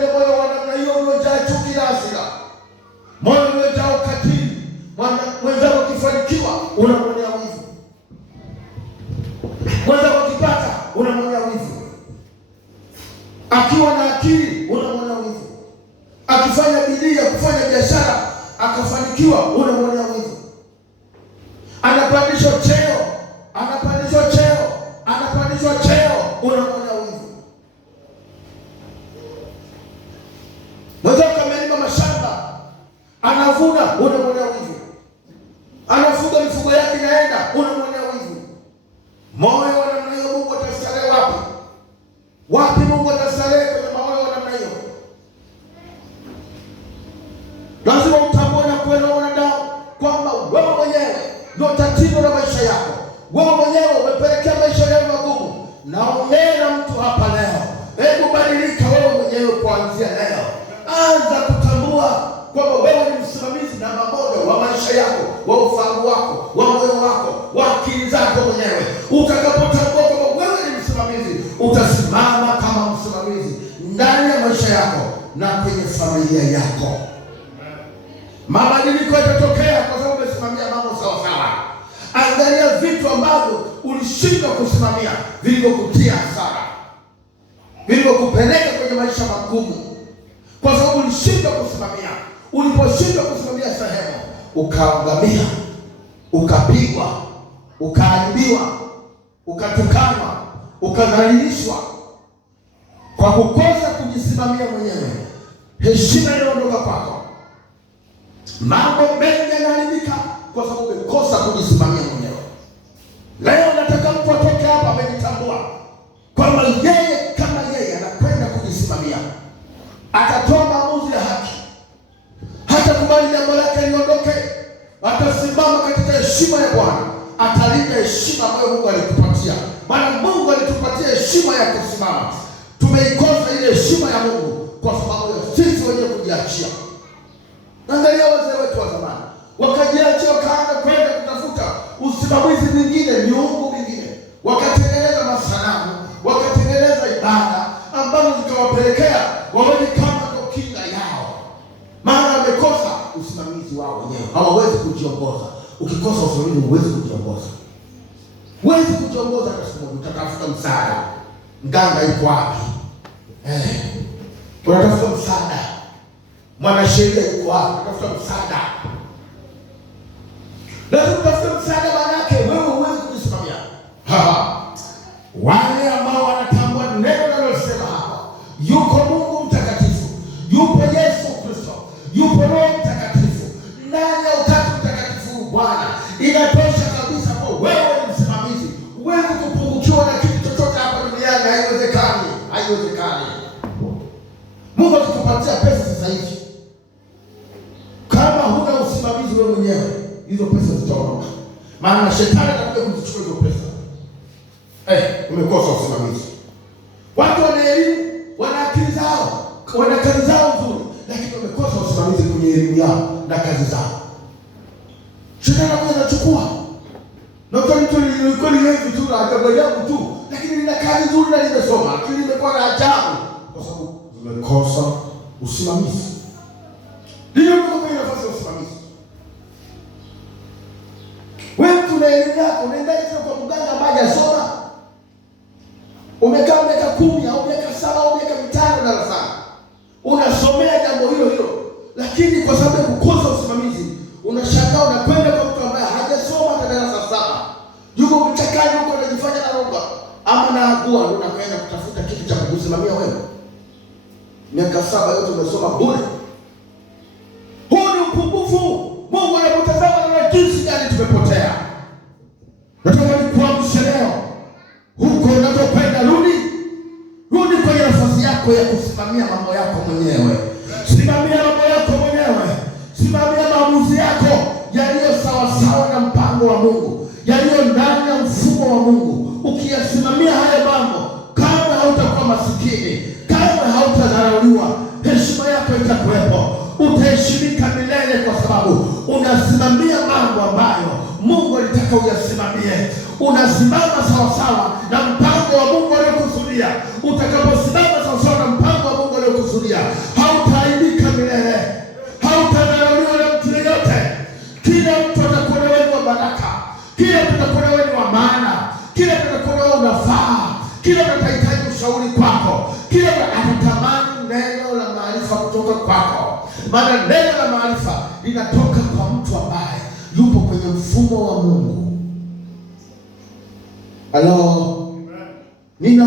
kwenye moyo wa namna hiyo uliojaa chuki na hasira, moyo uliojaa ukatili, mwenzako akifanikiwa unamwonea wivu, mwenzako akipata unamwonea wivu, akiwa na akili unamwonea wivu, akifanya bidii ya kufanya biashara akafanikiwa unamwonea wivu, anapandishwa cheo unamwonea wivu. Mwenzako amelima mashamba anavuna unamwonea wivu, anafuga mifugo yake inaenda unamwonea wivu. Moyo wa namna hiyo Mungu atastarehe wapi? Wapi Mungu atastarehe kwenye moyo wa namna hiyo? Lazima utambue na kuelewa wanadamu kwamba wewe mwenyewe ndio tatizo la maisha yako. Wewe mwenyewe umepelekea maisha yako magumu. Naongea na mtu hapa leo. Hebu badilika wewe mwenyewe kuanzia leo. Anza kutambua kwamba wewe ni msimamizi namba moja wa maisha yako, wa ufahamu wako, wa moyo wako, wa akili zako mwenyewe. Utakapotambua kwamba wewe ni msimamizi, utasimama kama msimamizi ndani ya maisha yako na kwenye familia yako. Mabadiliko yatatokea kwa sababu umesimamia mambo sawa sawa. Angalia vitu ambavyo ulishindwa kusimamia, vilivyokutia hasara, vilivyokupeleka kwenye maisha magumu, kwa sababu ulishindwa kusimamia. Uliposhindwa kusimamia sehemu, ukaangamia, ukapigwa, ukaadhibiwa, ukatukanwa, ukadhalilishwa kwa kukosa kujisimamia mwenyewe. Heshima inaondoka kwako. Mambo mengi yanaharibika kwa sababu umekosa kujisimamia mwenyewe. Leo nataka mtu atoke hapa amejitambua kwamba yeye kama yeye anakwenda kujisimamia. Atatoa maamuzi ya haki. Hatakubali jambo lake liondoke. Atasimama katika heshima ya Bwana. Atalinda heshima ambayo Mungu alitupatia. Maana Mungu alitupatia heshima ya kusimama. Tumeikosa ile heshima ya Mungu kwa sababu ya sisi wenyewe kujiachia. Angalia wazee wetu wa zamani, wakajiachia, wakaanza kwenda kutafuta usimamizi mwingine, miungu mingine, wakatengeneza masanamu, wakatengeneza ibada ambazo zikawapelekea waone kama ndio kinga yao, maana wamekosa usimamizi wao wenyewe. Hawawezi kujiongoza. Ukikosa usimamizi huwezi kujiongoza. Huwezi kujiongoza kwa sababu utatafuta msaada. Mganga yuko wapi? Unatafuta msaada. Mwanasheria yuko wapi? Unatafuta msaada. Lazima utafute msaada, maana yake wewe huwezi kujisimamia. Wale ambao wanatambua neno linalosema hapa, yuko Mungu mtakatifu, yupo Yesu Kristo, yupo Roho Mtakatifu, ndani ya Utatu Mtakatifu Bwana, inatosha kabisa kwa wewe ni msimamizi. Huwezi kupungukiwa na kitu chochote hapa duniani. Haiwezekani. Haiwezekani. Mungu akikupatia pesa sasa hivi, kama huna usimamizi wewe mwenyewe, hizo pesa zitaondoka. Maana shetani atakuja kuzichukua hizo pesa. Umekosa usimamizi. Watu wana elimu, wana akili zao, wana kazi zao nzuri, lakini wamekosa usimamizi kwenye elimu yao na kazi zao. Shetani anachukua. Na kwa mtu ni hivi tu na ajabu tu, lakini lina kazi nzuri na limesoma, lakini limekuwa na ajabu kwa sababu zimekosa usimamizi. Ndio kwa nafasi ya usimamizi. Wewe tuna elimu yako, unaenda kwa mganga ambaye hajasoma. Umekaa miaka 10 au miaka 7 au miaka 5 darasani, unasomea jambo hilo, lakini kwa sababu ya kukosa usimamizi, unashangaa unakwenda kwa mtu ambaye hajasoma hata darasa 7. Yuko mchakaji huko anajifanya na roga ama na agua, unakwenda kutafuta kitu cha kusimamia wewe. Miaka 7 yote umesoma bure. Huu ni upungufu. Mungu anapotazama na jinsi gani tumepotea. Nataka nikuamshe leo, huko unapopenda, rudi kwenye nafasi yako ya kusimamia mambo yako mwenyewe. Simamia mambo yako mwenyewe. Simamia maamuzi yako yaliyo sawa sawa na mpango wa Mungu, yaliyo ndani ya mfumo wa Mungu. Ukiyasimamia haya mambo, kamwe hautakuwa masikini, kamwe hautadharauliwa. Heshima yako itakuwepo. Utaheshimika milele kwa sababu unasimamia mambo ambayo Mungu alitaka uyasimamie. Unasimama sawa sawa na mpango wa Mungu aliyokusudia. Utakaposimama sawa sawa na mpango wa Mungu aliyokusudia, hautaaibika milele, hautadharauliwa na mtu yeyote. Kila mtu atakuona wewe wa baraka, kila mtu atakuona wewe wa maana, kila mtu atakuona wewe unafaa, kila mtu atahitaji ushauri kwako, kila mtu atatamani neno la maarifa kutoka kwako, maana neno la maarifa linatoka kwa mtu ambaye yupo kwenye mfumo wa Mungu. Halo, nina